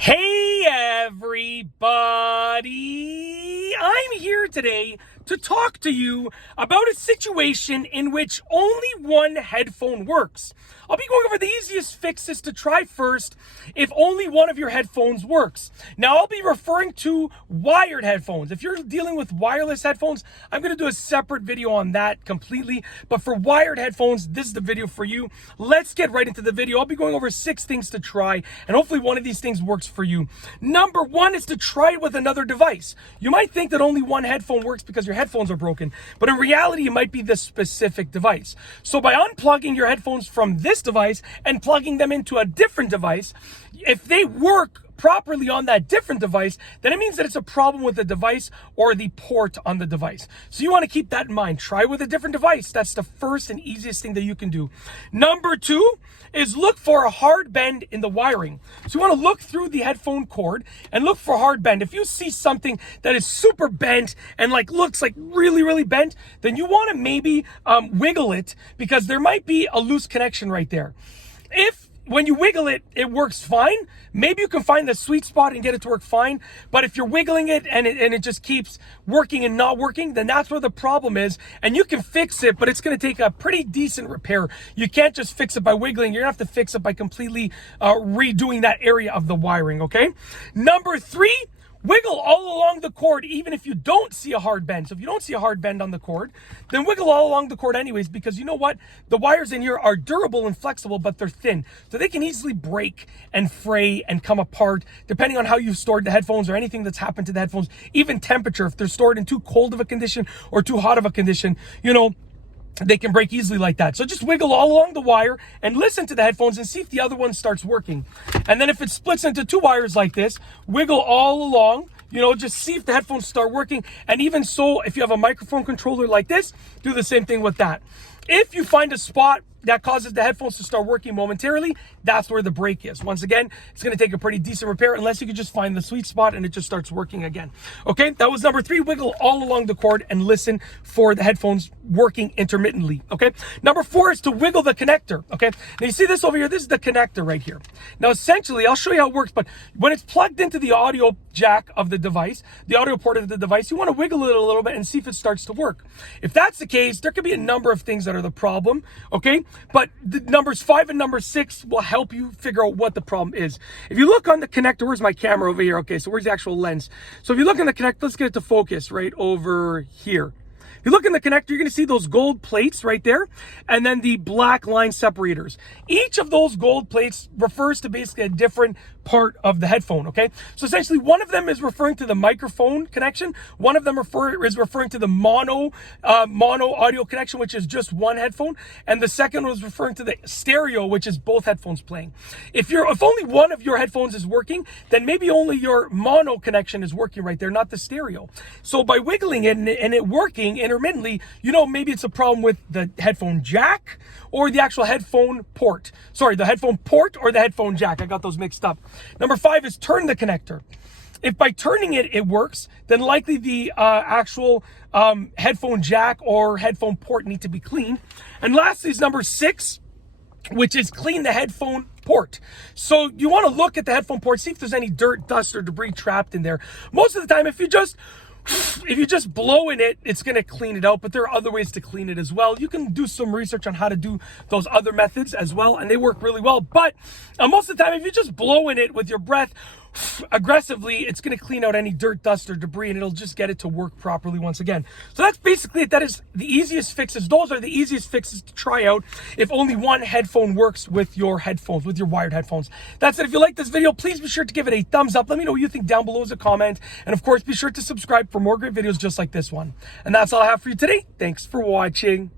Hey everybody! I'm here today to talk to you about a situation in which only one headphone works. I'll be going over the easiest fixes to try first if only one of your headphones works. Now, I'll be referring to wired headphones. If you're dealing with wireless headphones, I'm going to do a separate video on that completely. But for wired headphones, this is the video for you. Let's get right into the video. I'll be going over 6 things to try, and hopefully one of these things works for you. Number 1 is to try it with another device. You might think that only one headphone works because your headphones are broken, but in reality, it might be this specific device. So by unplugging your headphones from this device and plugging them into a different device, if they work properly on that different device, then it means that it's a problem with the device or the port on the device. So you want to keep that in mind. Try with a different device. That's the first and easiest thing that you can do. Number 2 is look for a hard bend in the wiring. So you want to look through the headphone cord and look for a hard bend. If you see something that is super bent and looks like really bent, then you want to maybe wiggle it, because there might be a loose connection right there. If when you wiggle it, it works fine, maybe you can find the sweet spot and get it to work fine. But if you're wiggling it and it just keeps working and not working, then that's where the problem is. And you can fix it, but it's going to take a pretty decent repair. You can't just fix it by wiggling. You're going to have to fix it by completely redoing that area of the wiring, okay? Number 3, wiggle all along the cord, even if you don't see a hard bend. So if you don't see a hard bend on the cord, then wiggle all along the cord anyways, because you know what? The wires in here are durable and flexible, but they're thin. So they can easily break and fray and come apart, depending on how you've stored the headphones or anything that's happened to the headphones. Even temperature, if they're stored in too cold of a condition or too hot of a condition, they can break easily like that. So just wiggle all along the wire and listen to the headphones and see if the other one starts working. And then if it splits into 2 wires like this, wiggle all along, just see if the headphones start working. And even so, if you have a microphone controller like this, do the same thing with that. If you find a spot that causes the headphones to start working momentarily, that's where the break is. Once again, it's going to take a pretty decent repair unless you can just find the sweet spot and it just starts working again. Okay, that was number 3. Wiggle all along the cord and listen for the headphones working intermittently. Okay, number 4 is to wiggle the connector. Okay, now you see this over here. This is the connector right here. Now, essentially, I'll show you how it works, but when it's plugged into the audio jack of the device, the audio port of the device, you want to wiggle it a little bit and see if it starts to work. If that's the case, there could be a number of things that are the problem. Okay, but the numbers 5 and number 6 will help you figure out what the problem is. If you look on the connector, where's my camera over here? Okay, so where's the actual lens? So if you look in the connector, let's get it to focus right over here. If you look in the connector, you're going to see those gold plates right there, and then the black line separators. Each of those gold plates refers to basically a different part of the headphone, okay? So essentially, one of them is referring to the microphone connection. One of them is referring to the mono audio connection, which is just one headphone. And the second was referring to the stereo, which is both headphones playing. If only one of your headphones is working, then maybe only your mono connection is working right there, not the stereo. So by wiggling it and it working intermittently, maybe it's a problem with the headphone jack or the actual headphone port. Sorry, the headphone port or the headphone jack. I got those mixed up. Number 5 is turn the connector. If by turning it, it works, then likely the actual headphone jack or headphone port need to be cleaned. And lastly is number 6, which is clean the headphone port. So you want to look at the headphone port, see if there's any dirt, dust, or debris trapped in there. Most of the time, if you just blow in it, it's going to clean it out, but there are other ways to clean it as well. You can do some research on how to do those other methods as well, and they work really well. But most of the time, if you just blow in it with your breath aggressively, it's going to clean out any dirt, dust, or debris, and it'll just get it to work properly once again. So that's basically it. That is the easiest fixes. Those are the easiest fixes to try out if only one headphone works with your headphones, with your wired headphones. That's it. If you like this video, please be sure to give it a thumbs up. Let me know what you think down below as a comment. And of course, be sure to subscribe for more great videos just like this one. And that's all I have for you today. Thanks for watching.